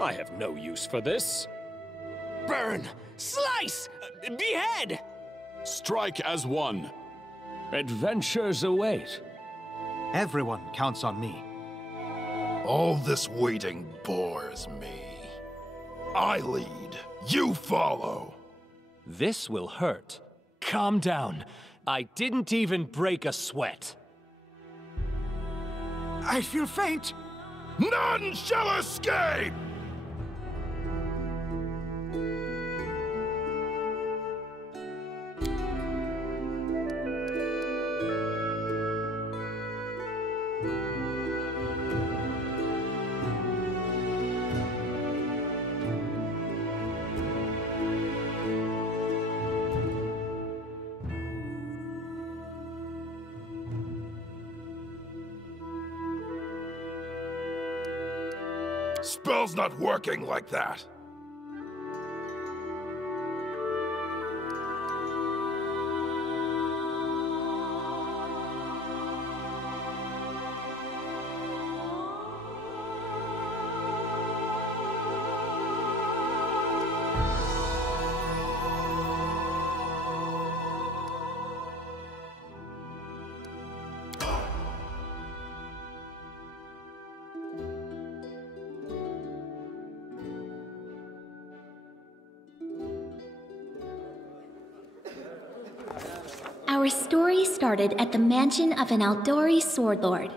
I have no use for this. Burn! Slice! Behead! Strike as one. Adventures await. Everyone counts on me. All this waiting bores me. I lead, you follow. This will hurt. Calm down. I didn't even break a sweat. I feel faint. None shall escape! Spell's not working like that. Our story started at the mansion of an Aldori sword lord.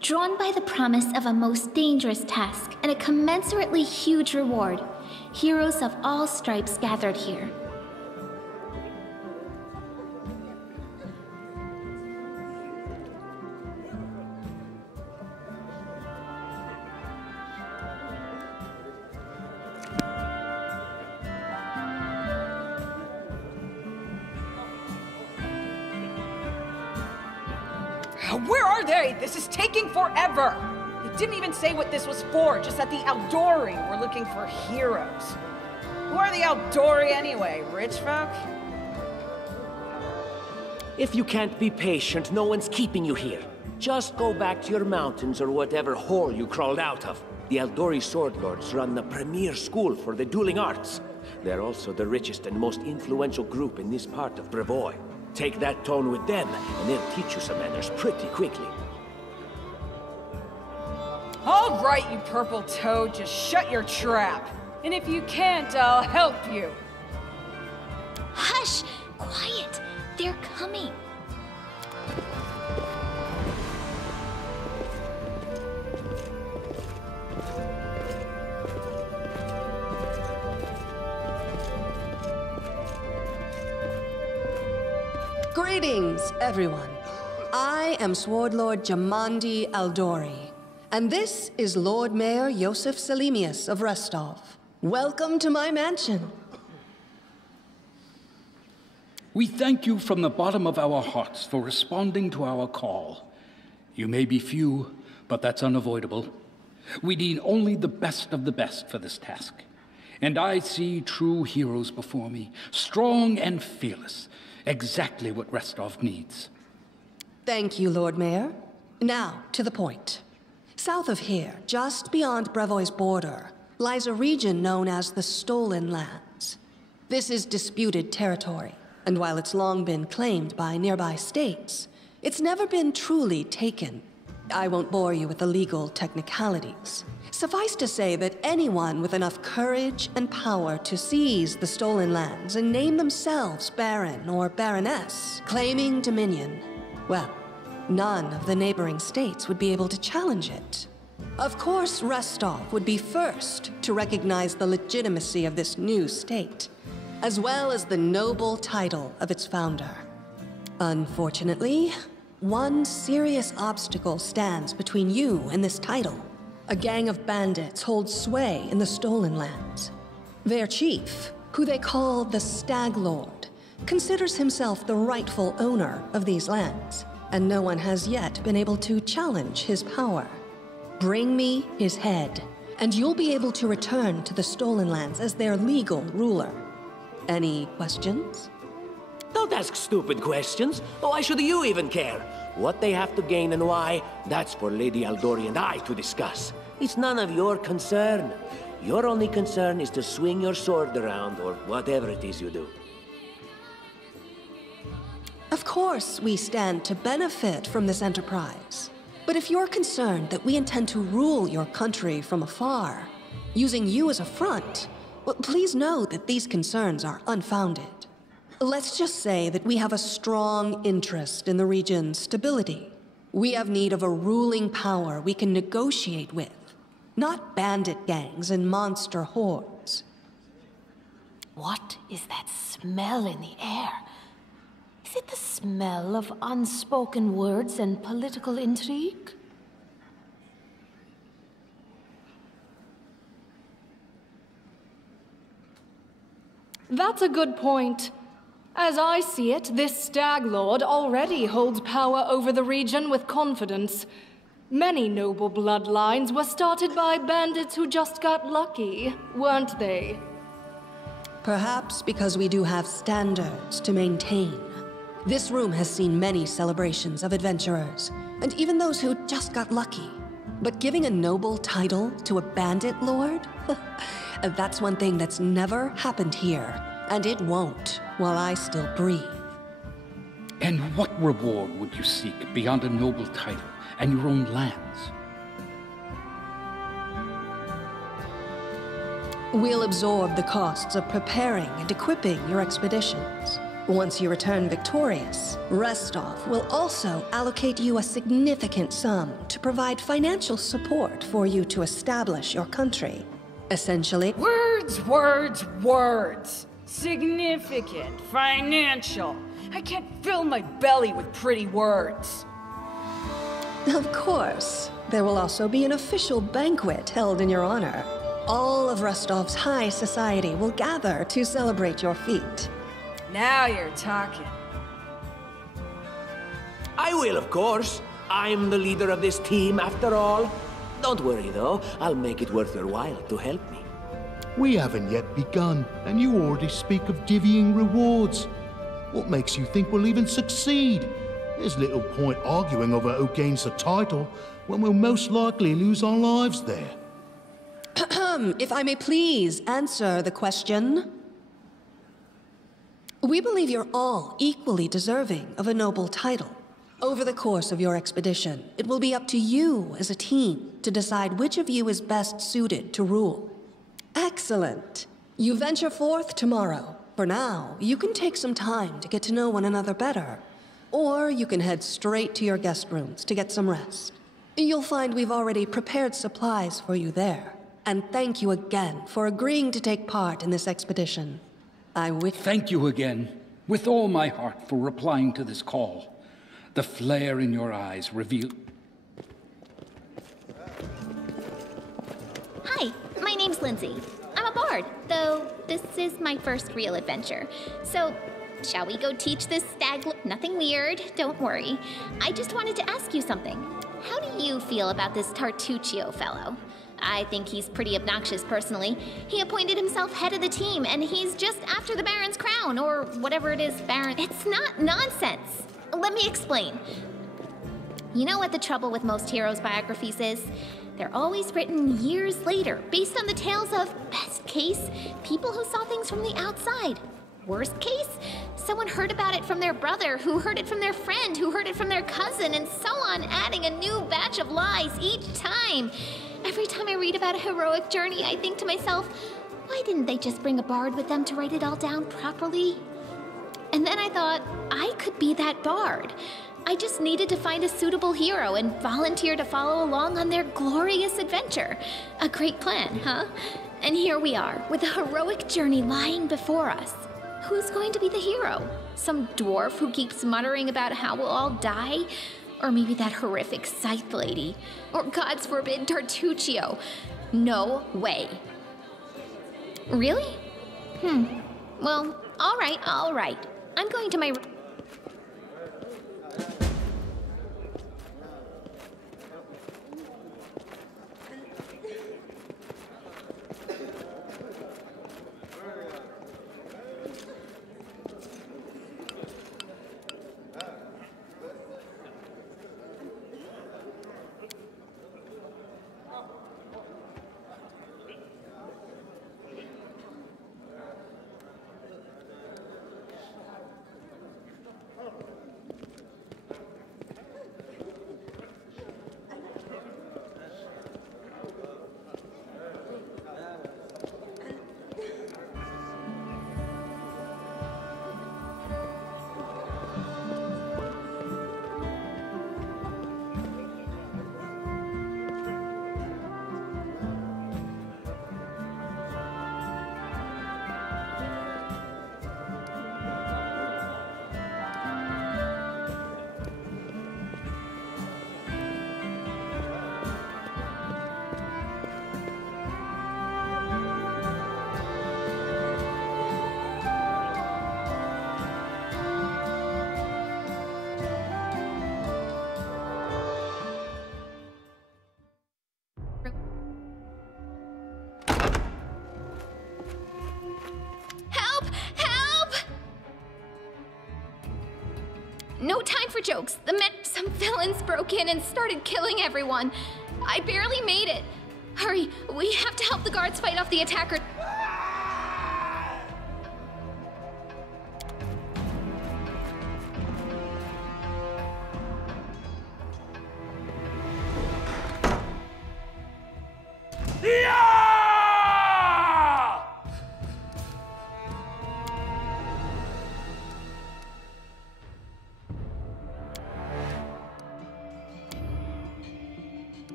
Drawn by the promise of a most dangerous task and a commensurately huge reward, heroes of all stripes gathered here. Where are they? This is taking forever! They didn't even say what this was for, just that the Aldori were looking for heroes. Who are the Aldori anyway? Rich folk? If you can't be patient, no one's keeping you here. Just go back to your mountains or whatever hole you crawled out of. The Aldori sword lords run the Première school for the dueling arts. They're also the richest and most influential group in this part of Brevoy. Take that tone with them, and they'll teach you some manners pretty quickly. All right, you purple toad, just shut your trap. And if you can't, I'll help you. Hush! Quiet! They're coming. Greetings, everyone. I am Sword Lord Jamandi Aldori, and this is Lord Mayor Yosef Selimius of Restov. Welcome to my mansion. We thank you from the bottom of our hearts for responding to our call. You may be few, but that's unavoidable. We need only the best of the best for this task. And I see true heroes before me, strong and fearless. Exactly what Restov needs. Thank you, Lord Mayor. Now, to the point. South of here, just beyond Brevoy's border, lies a region known as the Stolen Lands. This is disputed territory, and while it's long been claimed by nearby states, it's never been truly taken. I won't bore you with the legal technicalities. Suffice to say that anyone with enough courage and power to seize the stolen lands and name themselves Baron or Baroness, claiming dominion, well, none of the neighboring states would be able to challenge it. Of course, Restov would be first to recognize the legitimacy of this new state, as well as the noble title of its founder. Unfortunately, one serious obstacle stands between you and this title. A gang of bandits holds sway in the Stolen Lands. Their chief, who they call the Stag Lord, considers himself the rightful owner of these lands, and no one has yet been able to challenge his power. Bring me his head, and you'll be able to return to the Stolen Lands as their legal ruler. Any questions? Don't ask stupid questions. Why should you even care? What they have to gain and why, that's for Lady Aldori and I to discuss. It's none of your concern. Your only concern is to swing your sword around, or whatever it is you do. Of course, we stand to benefit from this enterprise. But if you're concerned that we intend to rule your country from afar, using you as a front, well, please know that these concerns are unfounded. Let's just say that we have a strong interest in the region's stability. We have need of a ruling power we can negotiate with, not bandit gangs and monster hordes. What is that smell in the air? Is it the smell of unspoken words and political intrigue? That's a good point. As I see it, this Stag Lord already holds power over the region with confidence. Many noble bloodlines were started by bandits who just got lucky, weren't they? Perhaps because we do have standards to maintain. This room has seen many celebrations of adventurers, and even those who just got lucky. But giving a noble title to a bandit lord? That's one thing that's never happened here, and it won't while I still breathe. And what reward would you seek beyond a noble title and your own lands? We'll absorb the costs of preparing and equipping your expeditions. Once you return victorious, Restov will also allocate you a significant sum to provide financial support for you to establish your country. Essentially... Words, words, words. Significant, financial. I can't fill my belly with pretty words. Of course. There will also be an official banquet held in your honor. All of Rostov's high society will gather to celebrate your feat. Now you're talking. I will, of course. I'm the leader of this team, after all. Don't worry, though. I'll make it worth your while to help me. We haven't yet begun, and you already speak of divvying rewards. What makes you think we'll even succeed? There's little point arguing over who gains the title when we'll most likely lose our lives there. If I may please answer the question. We believe you're all equally deserving of a noble title. Over the course of your expedition, it will be up to you as a team to decide which of you is best suited to rule. Excellent. You venture forth tomorrow. For now, you can take some time to get to know one another better. Or you can head straight to your guest rooms to get some rest. You'll find we've already prepared supplies for you there. And thank you again for agreeing to take part in this expedition. Thank you again, with all my heart, for replying to this call. The flare in your eyes reveal... Hi, my name's Lindsay. I'm a bard, though this is my first real adventure. So, shall we go teach this stag... Nothing weird, don't worry. I just wanted to ask you something. How do you feel about this Tartuccio fellow? I think he's pretty obnoxious, personally. He appointed himself head of the team, and he's just after the Baron's crown, or whatever it is, Baron... It's not nonsense. Let me explain. You know what the trouble with most heroes' biographies is? They're always written years later, based on the tales of, best case, people who saw things from the outside. Worst case, someone heard about it from their brother, who heard it from their friend, who heard it from their cousin, and so on, adding a new batch of lies each time. Every time I read about a heroic journey, I think to myself, why didn't they just bring a bard with them to write it all down properly? And then I thought, I could be that bard. I just needed to find a suitable hero and volunteer to follow along on their glorious adventure. A great plan, huh? And here we are, with a heroic journey lying before us. Who's going to be the hero? Some dwarf who keeps muttering about how we'll all die? Or maybe that horrific scythe lady. Or, God's forbid, Tartuccio. No way. Really? Well, all right. I'm going to my... No time for jokes. Some villains broke in and started killing everyone. I barely made it. Hurry, we have to help the guards fight off the attacker.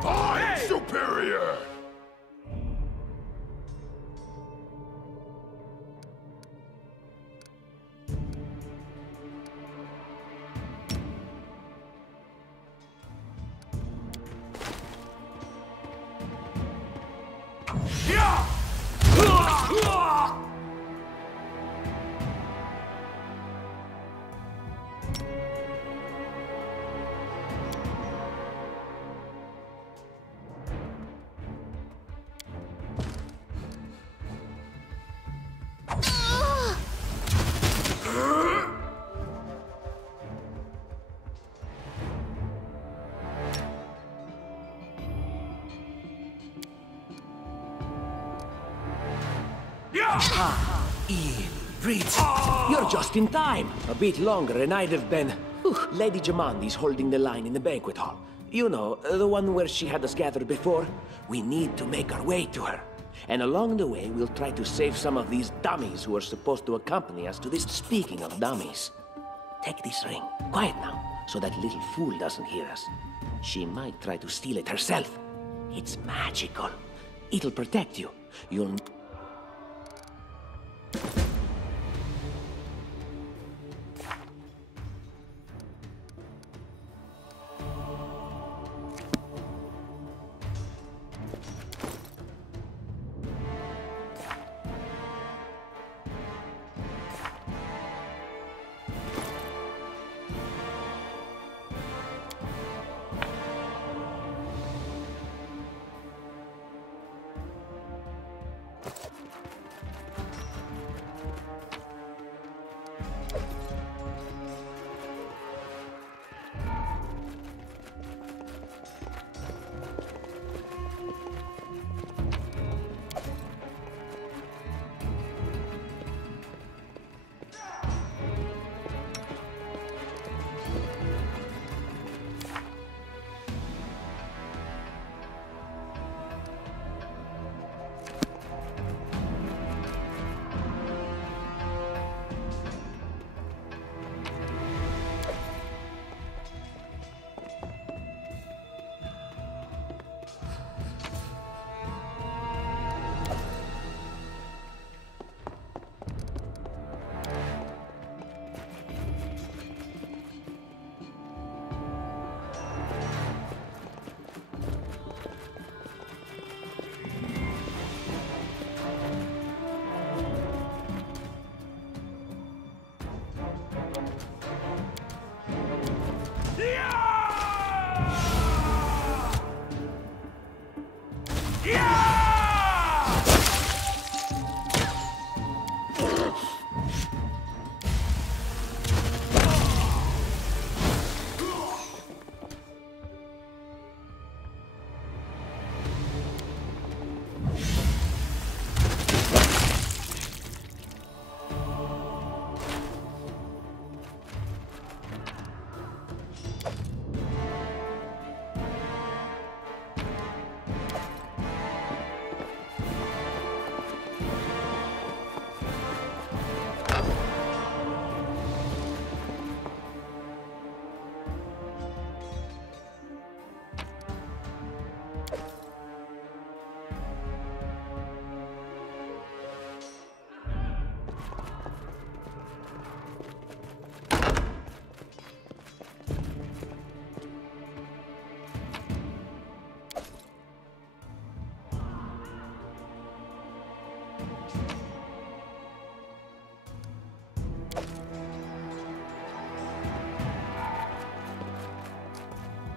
I'm superior! You're just in time. A bit longer and I'd have been... Lady Jamandi's holding the line in the banquet hall. You know, the one where she had us gathered before. We need to make our way to her. And along the way, we'll try to save some of these dummies who are supposed to accompany us to this. Speaking of dummies, take this ring. Quiet now, so that little fool doesn't hear us. She might try to steal it herself. It's magical. It'll protect you. You'll...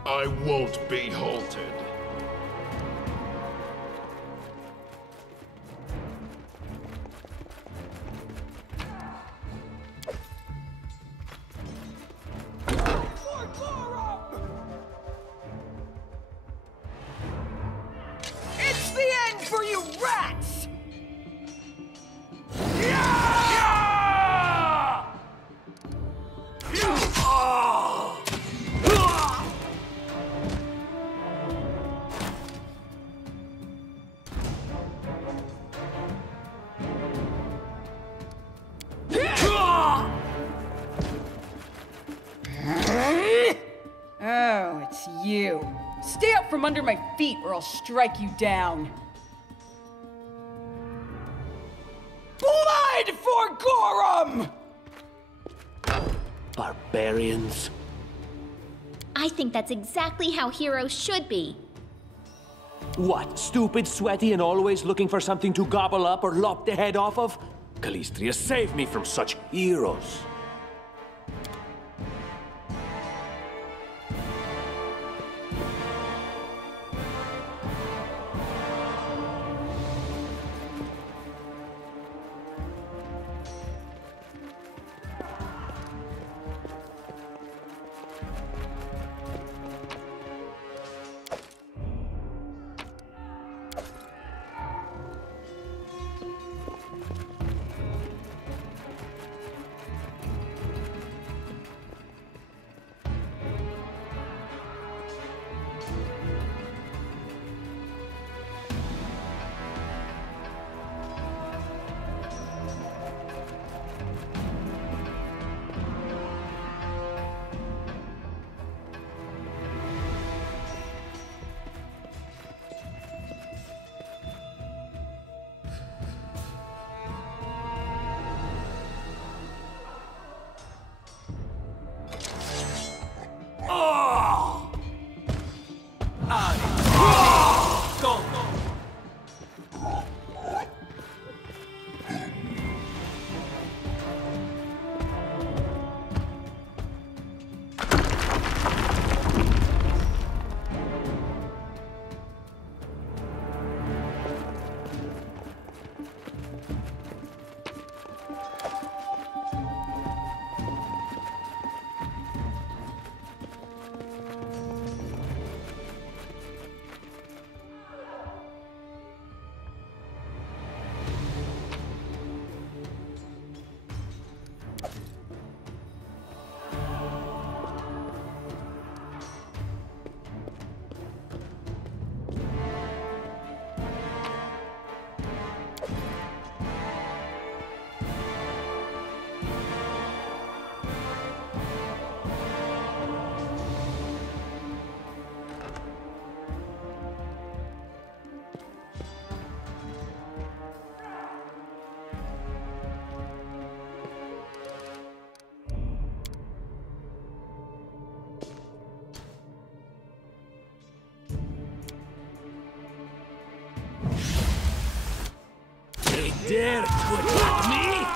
I won't be halted. It's the end for you rats! Oh, it's you. Stay out from under my feet or I'll strike you down. Blood for Gorum! Barbarians. I think that's exactly how heroes should be. What, stupid, sweaty, and always looking for something to gobble up or lop the head off of? Calistria, save me from such heroes. Dare to attack me?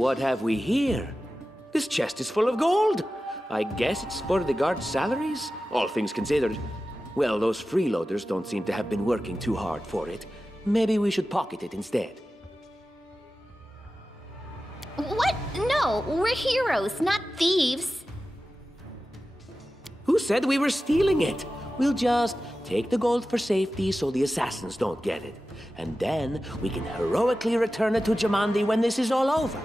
what have we here? This chest is full of gold. I guess it's for the guards' salaries, all things considered. Well, those freeloaders don't seem to have been working too hard for it. Maybe we should pocket it instead. What? No, we're heroes, not thieves. Who said we were stealing it? We'll just take the gold for safety so the assassins don't get it. And then we can heroically return it to Jamandi when this is all over.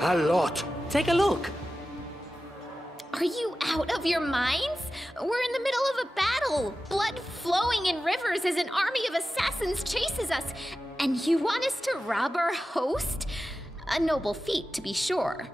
A lot. Take a look. Are you out of your minds? We're in the middle of a battle. Blood flowing in rivers as an army of assassins chases us. And you want us to rob our host? A noble feat, to be sure.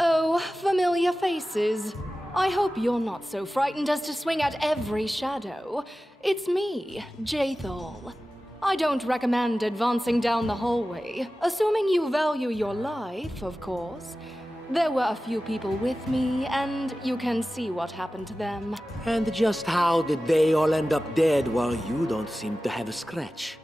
Oh, familiar faces. I hope you're not so frightened as to swing at every shadow. It's me, Jaethal. I don't recommend advancing down the hallway, assuming you value your life, of course. There were a few people with me, and you can see what happened to them. And just how did they all end up dead while you don't seem to have a scratch?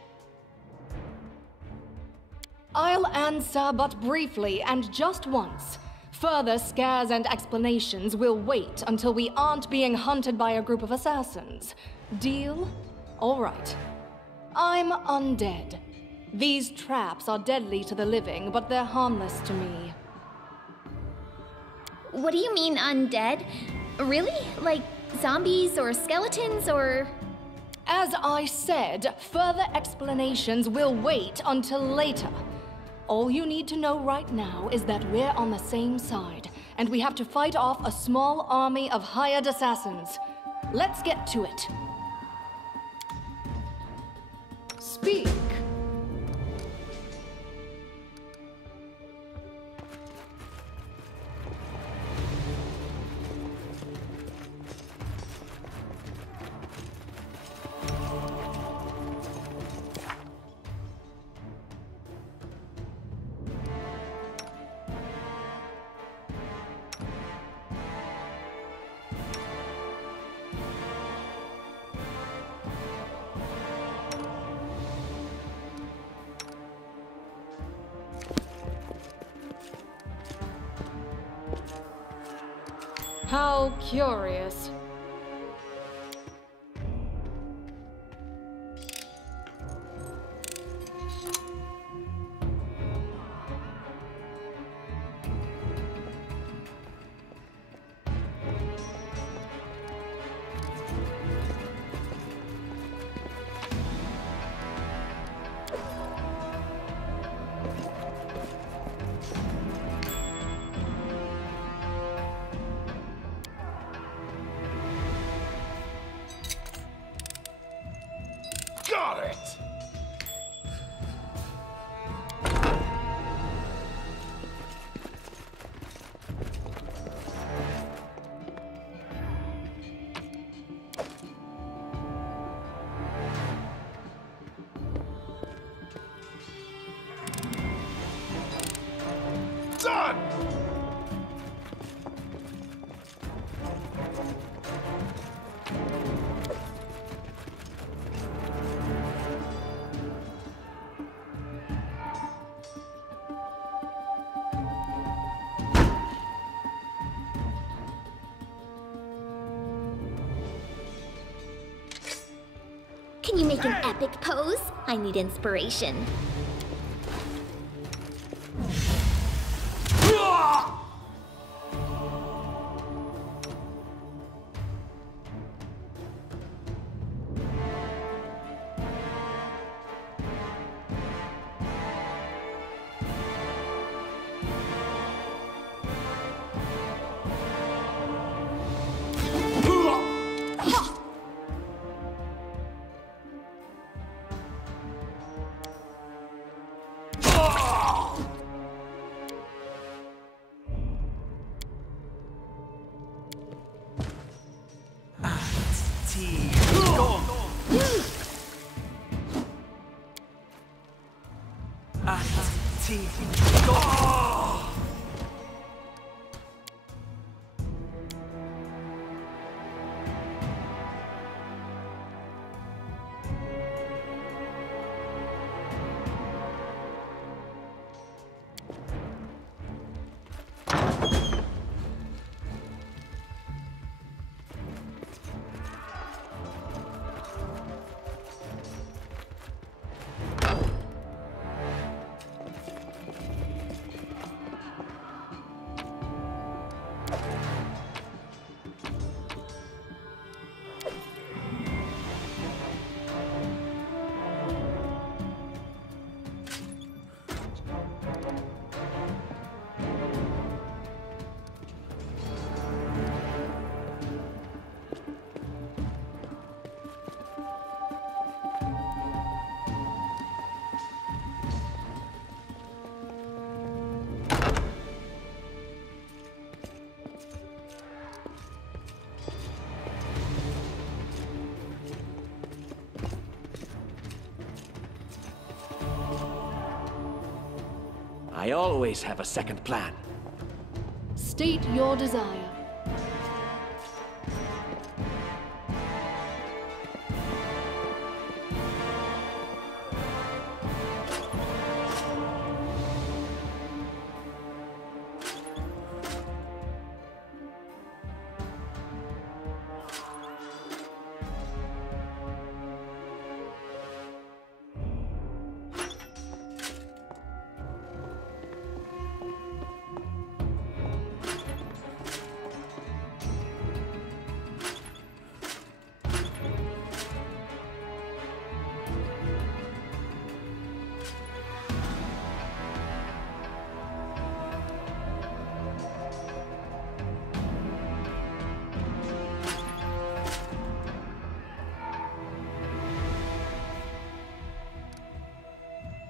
I'll answer but briefly and just once. Further scares and explanations will wait until we aren't being hunted by a group of assassins. Deal? All right. I'm undead. These traps are deadly to the living, but they're harmless to me. What do you mean, undead? Really? Like zombies or skeletons or... As I said, further explanations will wait until later. All you need to know right now is that we're on the same side, and we have to fight off a small army of hired assassins. Let's get to it. Speak. How curious. Got it! Done! Can you make an epic pose? I need inspiration. I always have a second plan. State your desire.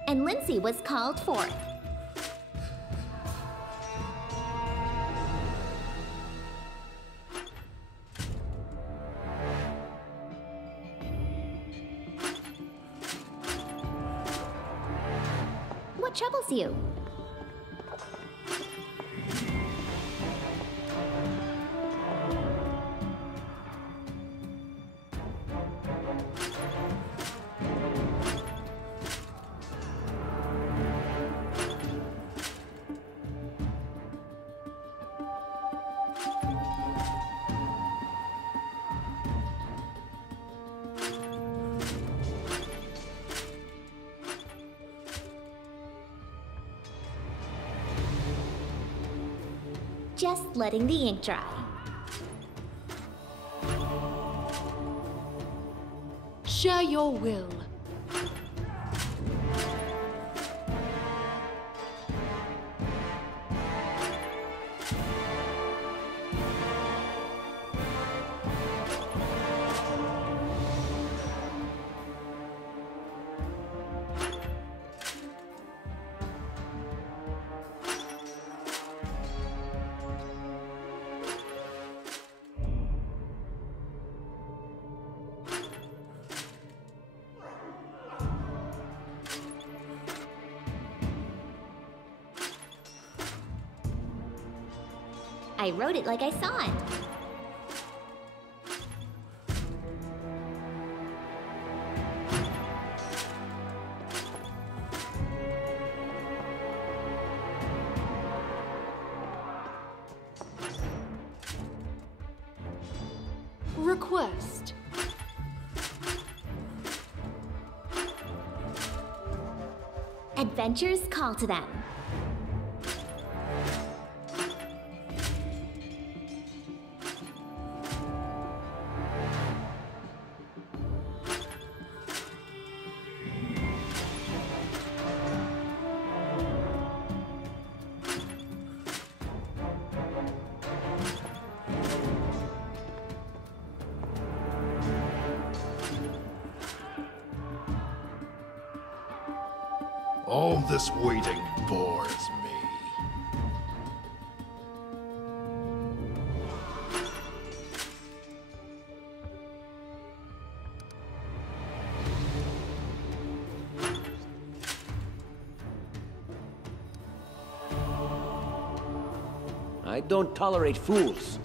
And Lindsay was called forth. What troubles you? Just letting the ink dry. Share your will. I wrote it like I saw it. Request. Adventures call to them. All this waiting bores me. I don't tolerate fools.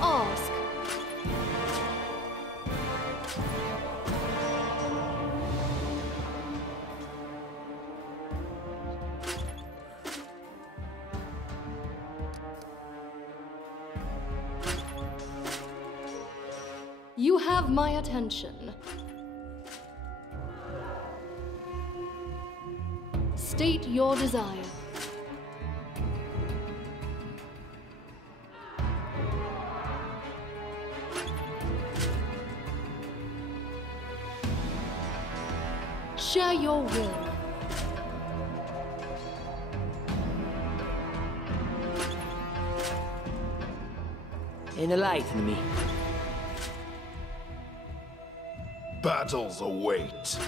Ask. You have my attention. State your desire. Share your will. Enlighten me. Battles await.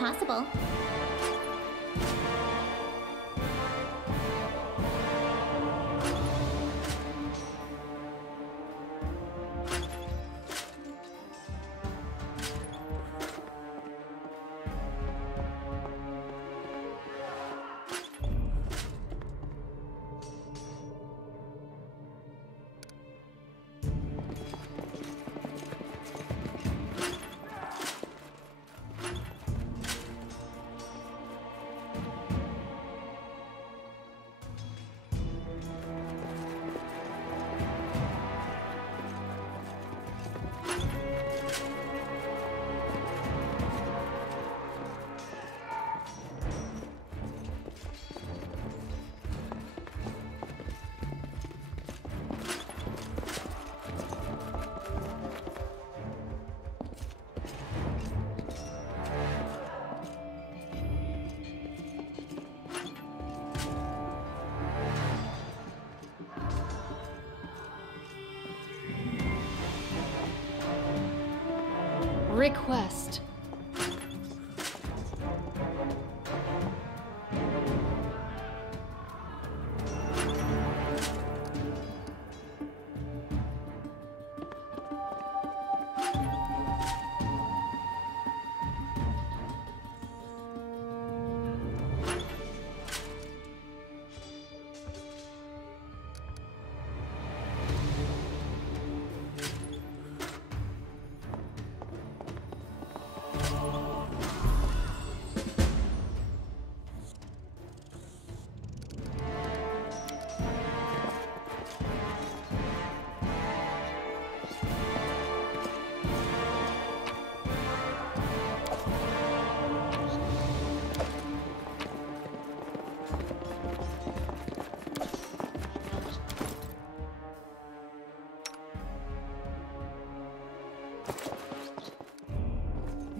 possible. Request.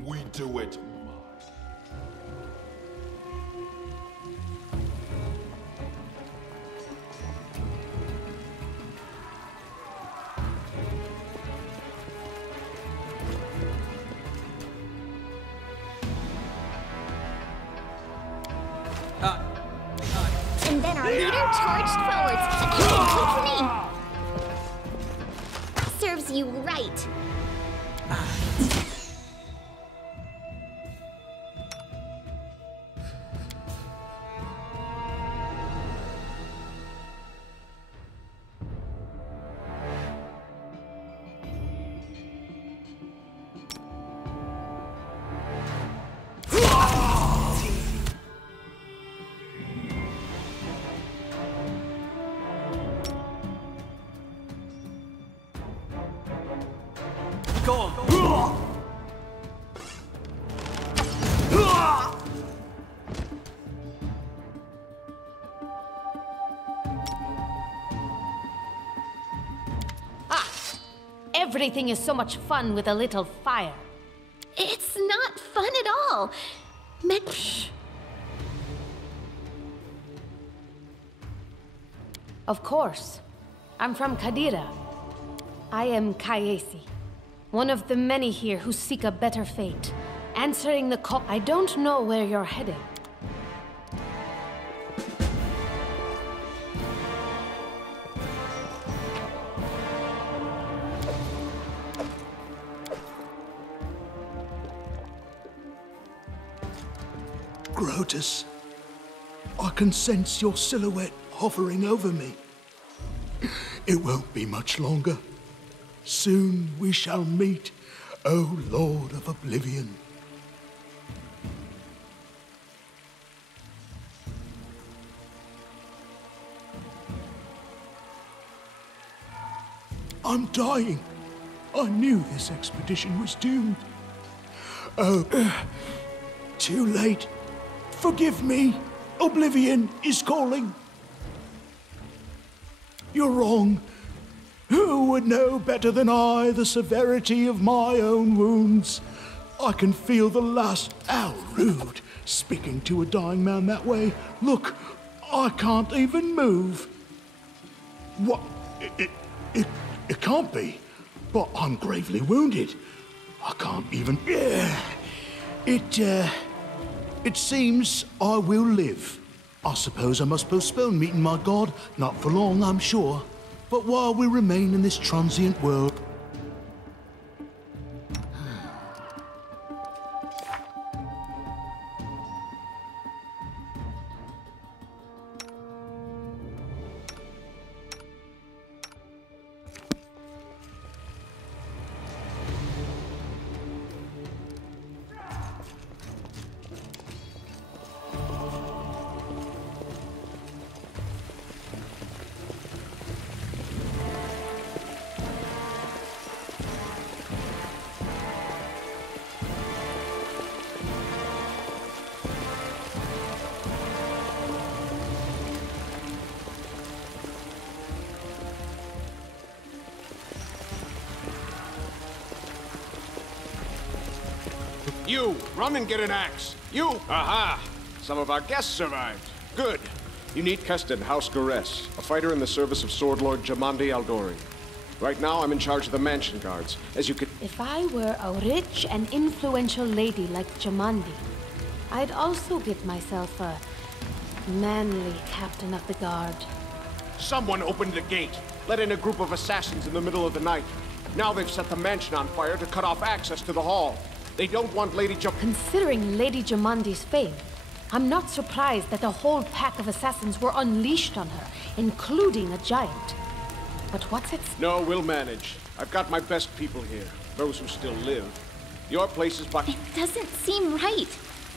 We do it. And then our leader charged forwards, accompanied with me. Serves you right. Everything is so much fun with a little fire. It's not fun at all. Shh. Of course. I'm from Kadira. I am Kayesi, one of the many here who seek a better fate. Answering the call. I don't know where you're heading. Grotus, I can sense your silhouette hovering over me. It won't be much longer. Soon we shall meet, O Lord of Oblivion. I'm dying. I knew this expedition was doomed. Oh, too late. Forgive me. Oblivion is calling. You're wrong. Who would know better than I the severity of my own wounds? I can feel the last... How rude, speaking to a dying man that way. Look, I can't even move. What? It can't be. But I'm gravely wounded. I can't even... It seems I will live. I suppose I must postpone meeting my god, not for long, I'm sure. But while we remain in this transient world... You, run and get an axe. You! Aha! Some of our guests survived. Good. You need Keston, House Gores, a fighter in the service of Sword Lord Jamandi Aldori. Right now, I'm in charge of the mansion guards. As you could... If I were a rich and influential lady like Jamandi, I'd also get myself a manly captain of the guard. Someone opened the gate, let in a group of assassins in the middle of the night. Now they've set the mansion on fire to cut off access to the hall. They don't want Lady Considering Lady Jamandi's fame, I'm not surprised that a whole pack of assassins were unleashed on her, including a giant. But what's it? No, we'll manage. I've got my best people here, those who still live. Your place is by... It doesn't seem right.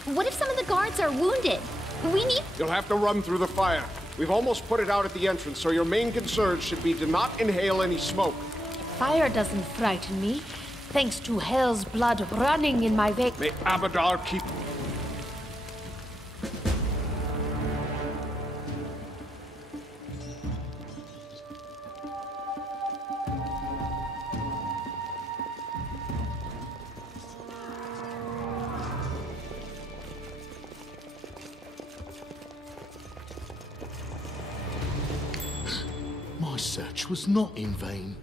What if some of the guards are wounded? We need... You'll have to run through the fire. We've almost put it out at the entrance, so your main concern should be to not inhale any smoke. Fire doesn't frighten me, thanks to hell's blood running in my veins. May Abadar keep... My search was not in vain.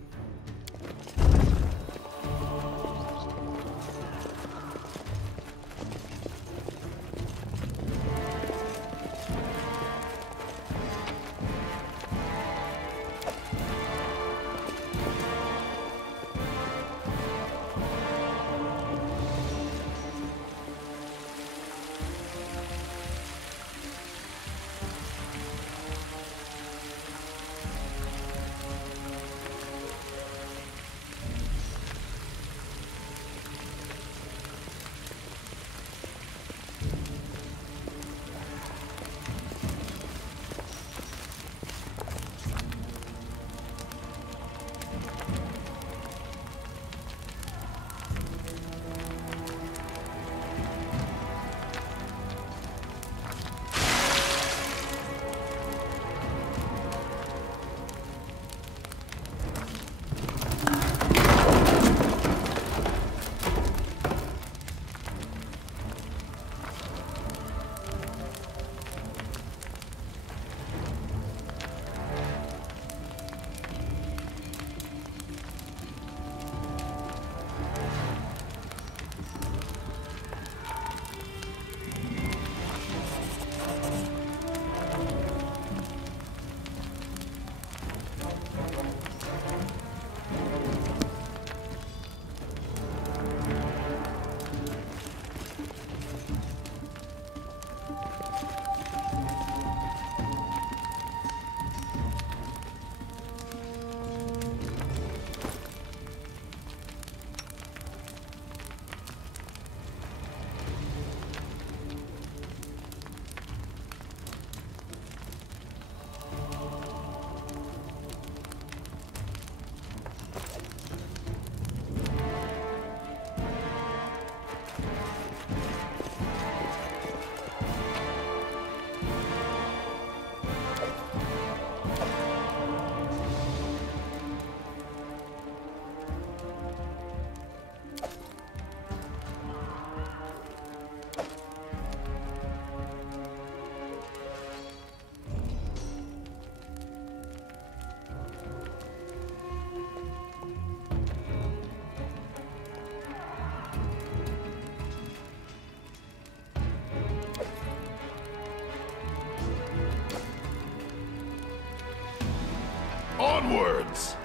Onwards!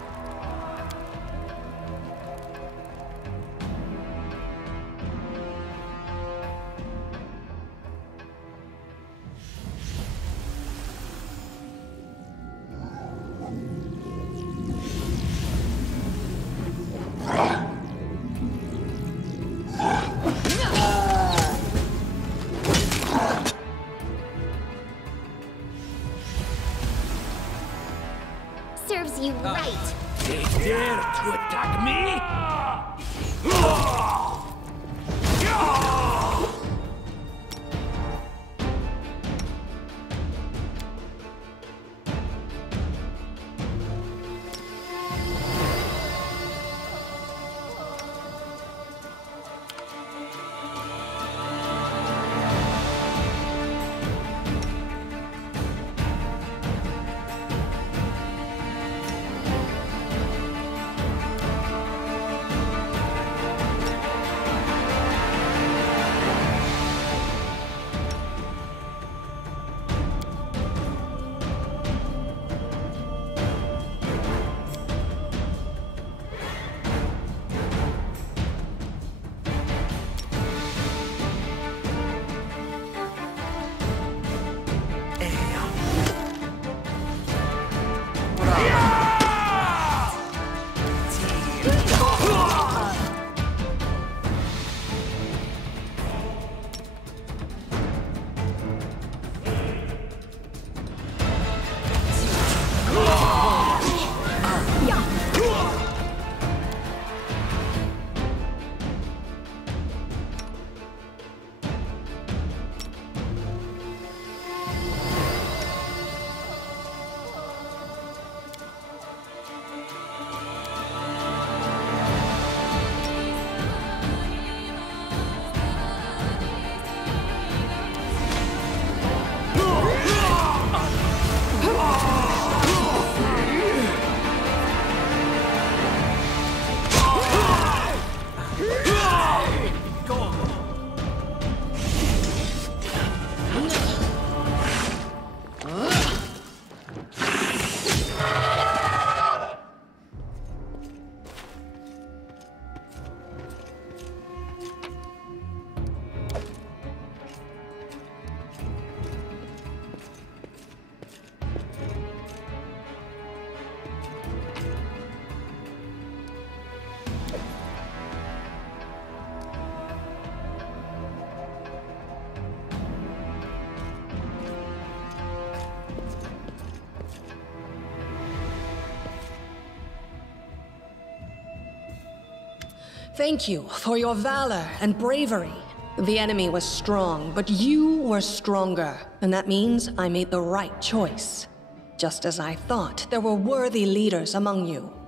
Serves you right. They dare to attack me? Thank you for your valor and bravery. The enemy was strong, but you were stronger, and that means I made the right choice. Just as I thought, there were worthy leaders among you.